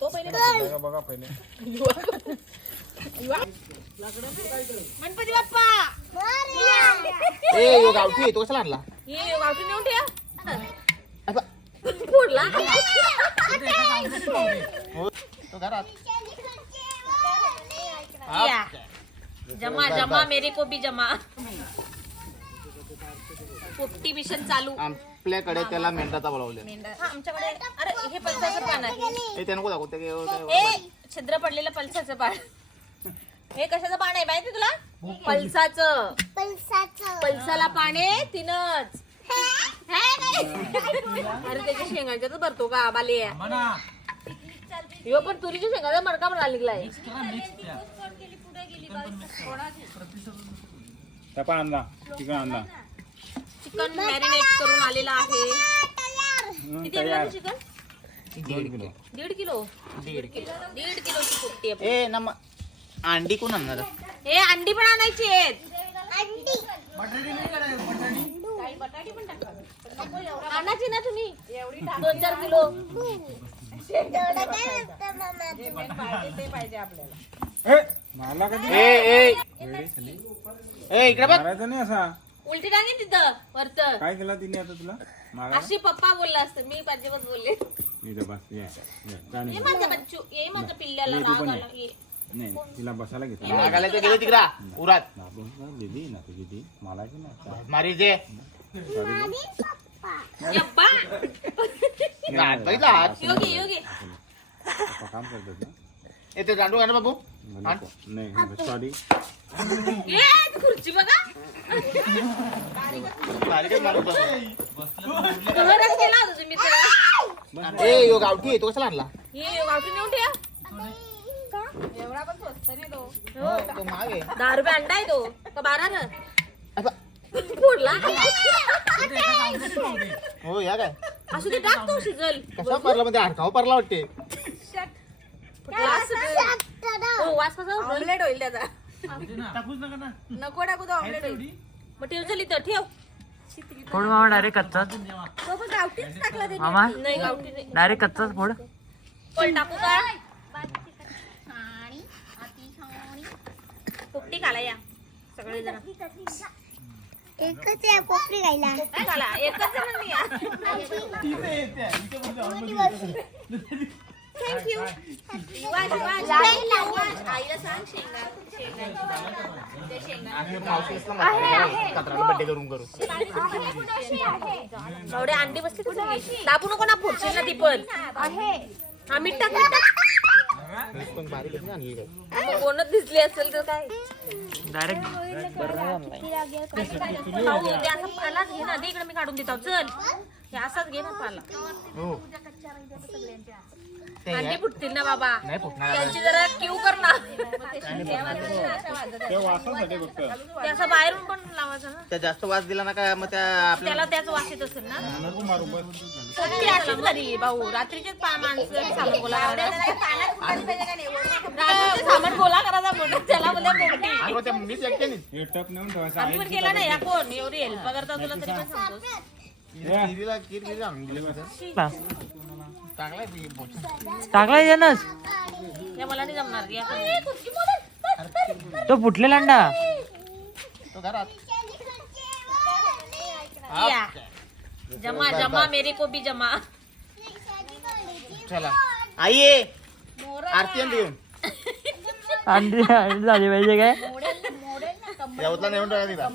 तो पहिले. बघा बघा पहिले. गणपती बाप्पा. ए यो गावठी आहे तो कशाला आणला? गावठी नेऊन ठेव. अबा, फोडला. घरात. या. जमा जमा मेरे को भी जमा. पोपटी मिशन चालू. आपल्याकडे त्याला मेंढराचा बोलावले हा, आमच्याकडे अरे हे पल्साचं पान आहे. हो, ते- ए छिद्र पडलेलं पल्साचं पान. हे कशाचं पान आहे माहिती तुला? पल्साचं. पल्साला पान आहे तिनच. अरे त्याच्या शेंगांच्याच भरतो का बाले ह्यो पण तुरीच्या शेंगाचा मडका पण निघलाय. त्या पण आणला चिकन आणला. चिकन मॅरिनेट करून आलेलं आहे. हं, किती तयार. Kilo chicken? दीड किलो. दीड किलो? दीड किलो. दीड किलोची पोपटी आहे ए नम अंडी कोण आणणार? हे अंडी पण आणायची आहेत. आणायची ना तुम्ही. दोन चार किलो. ए, मला कधी ए ए ए. इकडे बघ. नाही असा. उलटी टांगेन तिथं वरत काय केलं तिने आता तुला? मारा अशी पप्पा बोलला असतं मी पाजेबच बोलले इथं बस ये. ये, जा ये नाही. माझा बच्चू ये माझ्या पिल्ल्याला ये तू पण राग ये. आला ये. नाही तिला बसायला घेतलं. मागायला ते गेलो तिकडा उरात. बाबू, दीदी ना तुझी ती मला की नाही मारी जे. यप्पा हात बघितला हात? योगी योगी. पप्पा काम करतात ना? ए ते दांडू आणा बाबू. नाही सॉरी ये खुर्ची बघा. केला होता तुम्ही तर. ए यो गावठी आहे तो कशाला आणला? हे गावठी नेऊन ठेव हो, तो महाग आहे दहा रुपये अंडा आहे तो का बारा ना अबा, फोडला हो या काय? असू ते टाक तो शिजल कसा पडला मध्ये पडला वाटते वास हो वास कसा ऑमलेट होईल त्याचा नको टाकू तो ऑमलेट होईल मग ठेव चल इथं ठेव. फोड मामा डायरेक्ट कच्चाच तो पण गावठीच टाकला ते मामा? नाही गावठी नाही. डायरेक्ट कच्चाच फोड. कोण टाकू का? पोपटी खाला या. सगळे जण. एकच आहे काय खाला एकच जण नाही या. थँक्यू आईला सांग शेंगा बड्डे करून करू. एवढे अंडी बसली का सगळी दाबू नको ना फोडशील ना ती पण. हा मीठ टाक टाक. हे कोणच दिसली असेल तर काय? डायरेक्ट. पालाच घे ना. दे इकडे मी काढून देतो. चल. हे असाच घे ना पाला हो. अंडी आहे. फुटतील ना बाबा. नाही फुटणार. त्यांची जरा क्यू कर ना ते वासासाठी फक्त. ते असं बाहेरून पण लावायचं ना. त्या जास्त वास दिला ना का मग त्या आपल्या त्याला त्याच वास येत असेल ना. नको मारू बस. पोपटी अशीच घरी भाऊ. रात्रीचेच पा माणसं सामान गोळा रात्रीचे सामान गोळा करायचा म्हणून त्याला बोलल्या पोपटी अगं त्या मीच एकटे नाही. हे टप नेऊन ठेवायचं. आम्ही पण केला नाही या कोण एवढी हेल्प करता तुला तरी पण सांगतोस. किरीला किर किरी बघा. टाकलाय या मला नाही जमणार या तो फुटलेला अंडा तो घरात. या. जमा जमा मेरे को भी जमा. चला. आई ये आरती आणली येऊन अंडी अंडी झाली पाहिजे काय? नेऊन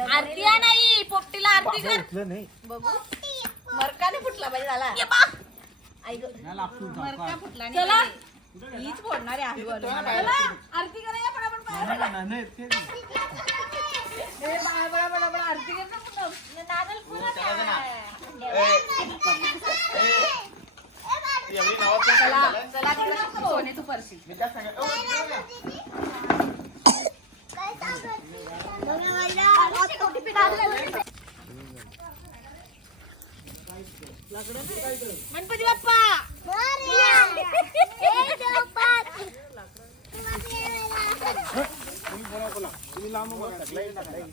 आरती नाही पोपटीला आरती कर. नाही. मरकाने फुटला पाहिजे झाला. ये बा. मरका फुटला नाही चला. पाहिजे. हीच फोडणार आहे आलू चला. आरती करा या पटापट पडा. ए, पाया पडा, पडा, पडा. आरती कर ना पुन्हा. नारळ पुन्हा झालं? चला तिकडे सोने तू परशी मी काय सांगत- ओ, गणपती बाप्पा तुम्ही लांब बघा लाइट टाका.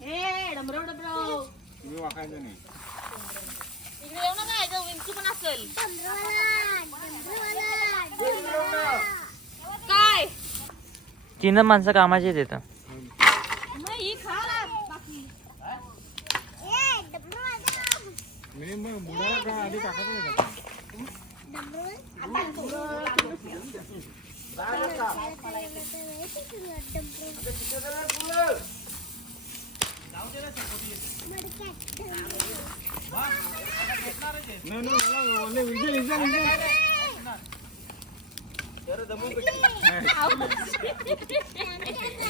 हे डमरव डमरव तुम्ही वाकायचं नाही इकडे येऊ नका याच्या विंचू पण चल डमरूवाला, डमरूवाला. काय तीन माणसं कामाची आहेत इथं मग ही खा ना. ए, डमरूवाला. मी मग बुडाला का आधी टाकायचं का? नाही नाही मला ओले विजय विजय विजय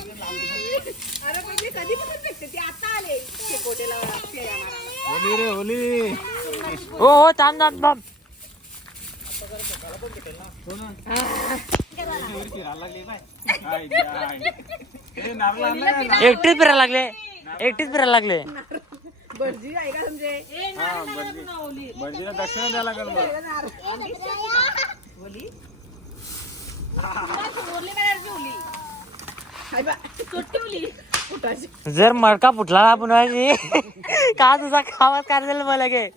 अरे पण मी कधी पण भेटते ती आता आले शेकोटेला फेऱ्या मारायला. ओली रे ओली हो हो थांब थांब थांब. एकटीच फिरायला लागले. एकटीच फिरायला लागले. भटजी आहे का तुमचे भटजीला दक्षिणा द्यायला लागेल जर मडका फुटला ना पुन्हा का तुझा खावाच काढलेला मला गे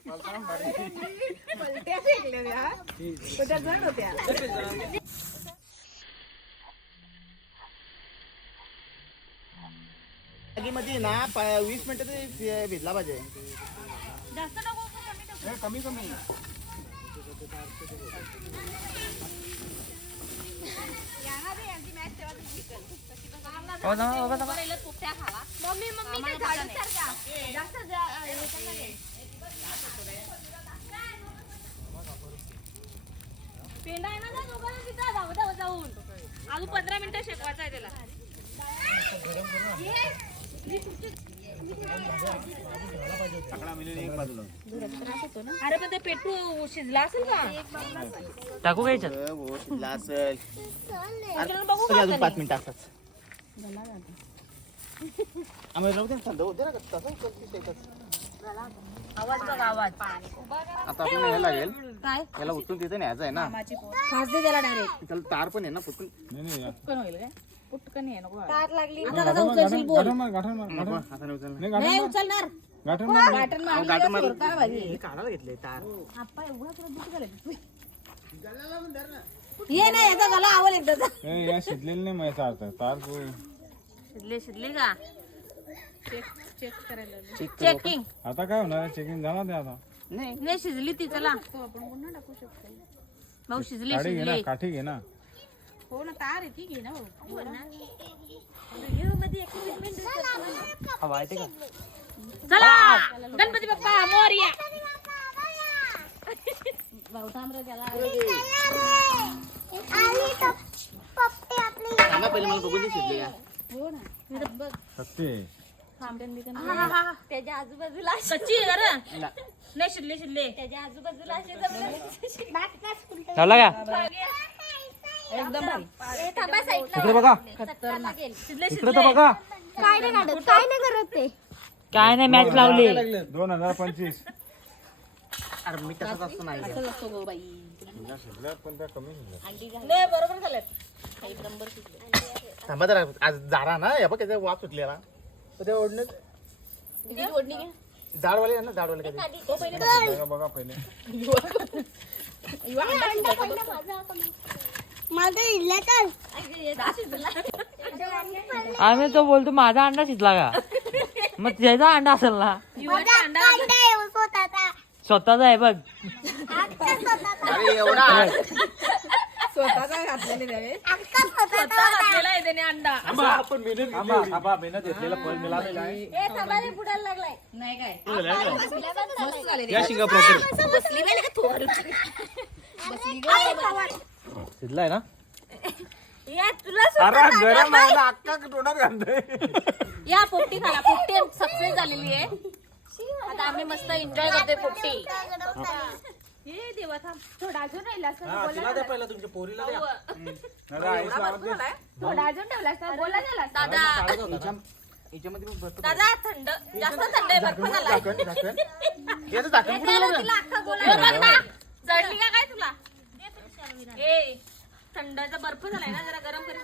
मध्ये ना वीस मिनिटं तरी भिजला पाहिजे ए, कमी कमी हो ना, हो ना. मम्मी मम्मी ते झाडू सारखा जास्त जा- हे. पेंडा आहे ना दोघांना तिथं जाऊ जाऊ जाऊन अजून पंधरा मिनिटं शेकवायचं आहे त्याला अरे पण ते पेटू शिजला असेल का टाकू का याच्यात अ, शिजला असेल त्याला बघू अजून पाच मिनिटं असतात आम्ही राहू दे ना, थंड होऊ दे ना तसं. आवाज बघ आवाज. आता आपण यायला लागेल. काय? याला उचलून तिथे न्यायचं आहे ना. खास दे त्याला डायरेक्ट त्याला तार पण आहे ना. पण होईल काय? पुटकन आहे नको तार लागली. गाठण मार गाठण मार नको, नाही. नाही उचलणार. गाठण मार. गाठण गाठण भाजी? हे काढायला घेतले तार. आप्पा एवढा तुला ये ना याचा गला आवल एकदा ए, या शिजलेलं नाही माहिती अर्थ तार तू शिजले शिजले का? चेकिंग आता काय होणार आहे चेकिंग झाला ते आता? नाही नाही शिजली ती चला। भाऊ शिजली काठी घे ना शिजली काठी घे ना? भाऊ. हवा का चला! गणपती बाप्पा मोरया आली पहिले मला बघून सत्य त्याच्या आजूबाजूला आहे ना. नाही शिजले शिजले. त्याच्या आजूबाजूला असे जमलं नाटकाच फुलतं. लावला का? एकदम भारी. ए, थांबा साईडला इकडे बघा. सत्तर लागेल. शिजले इकडे शिजले. तर बघा. काय नाही काढत काय नाही करत ते. काय नाही मॅच लावली. दोन हजार पंचवीस. अरे मी तसंच असतो नाही का? असं असतो गो बाई. शिजल्यात पण त्या कमी शिजल्या नाही बरोबर झालं. थांबा जरा आज जारा ना हे बघ त्याचा वाप सुटलेला. तर ते ओढणं जाडवाले आहे ना जाडवाले कधी? बघा बघा पहिले. माझं इडलं तर. आम्ही तो बोलतो माझा अंडा शिजला का? मग त्याचा अंडा असेल ना. माझा कांदा आहे स्वतःचा. स्वतःचा आहे बघ. अरे एवढा. स्वतःचा घातलेले त्यावेळेस आजचा स्वतःचा घातलेला आहे त्याने अंडा. आपण मेहनत आंबा आंबा मेहनत घेतलेला फळ मिळालेला आहे ए थांबा रे बुडायला लागलाय. नाही काय? मस्त झाले या शिंगा प्रॉपर बसली का थोर? ना? या तुला अरे गरम आहे ना, अक्का तोंडात घालतोय. या पोपटी खाला. पोपटी सक्सेस झालेली आहे. आता आम्ही मस्त एन्जॉय करतोय पोपटी. थांब. थोडा अजून राहिला असता हा, तिला द्या पहिला तुमच्या पोरीला द्या. दादा आईस लावत दे. थोडा अजून ठेवला असता. बोला झाला असता. दादा हिच्या- हिच्यामध्ये पण भरपूर दादा थंड. जास्त थंड आहे बर्फ झालाय झाकण झाकण याचं झाकण कुठे लावलं? तिला अख्खा गोला हे बघ. ना, जळली का काय तुला? ए थंडचा बर्फ झालाय ना जरा गरम करून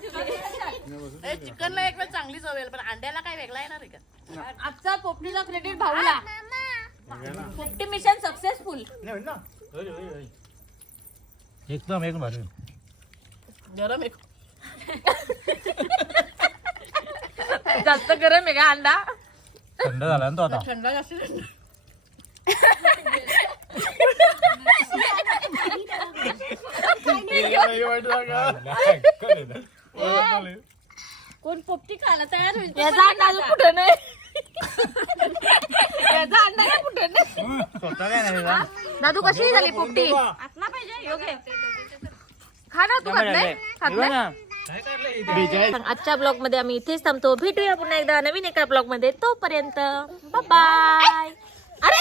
चिकनला एक वेळ चांगली चव येईल पण अंड्याला काय वेगळा येणार आहे का? आजचा पोपटीचा क्रेडिट भाऊला. पोपटी मिशन सक्सेसफुल नाही होईल ना. एकदम एक भारी गरम आहे जास्त गरम आहे का अंडा थंड झाला ना तो आता थंड जास्त कोण पोपटी खायला तयार होईल कुठं नाही याचा अंडा काय कुठं नाही स्वतः काय नाही का? दादू कशी झाली पोपटी? आतला पाहिजे योग्य खा ना तू खात नाही? खात बघ नाही ना. पण आजच्या ब्लॉगमध्ये आम्ही इथेच थांबतो. भेटूया पुन्हा एकदा नवीन एका ब्लॉगमध्ये तोपर्यंत बाय अरे!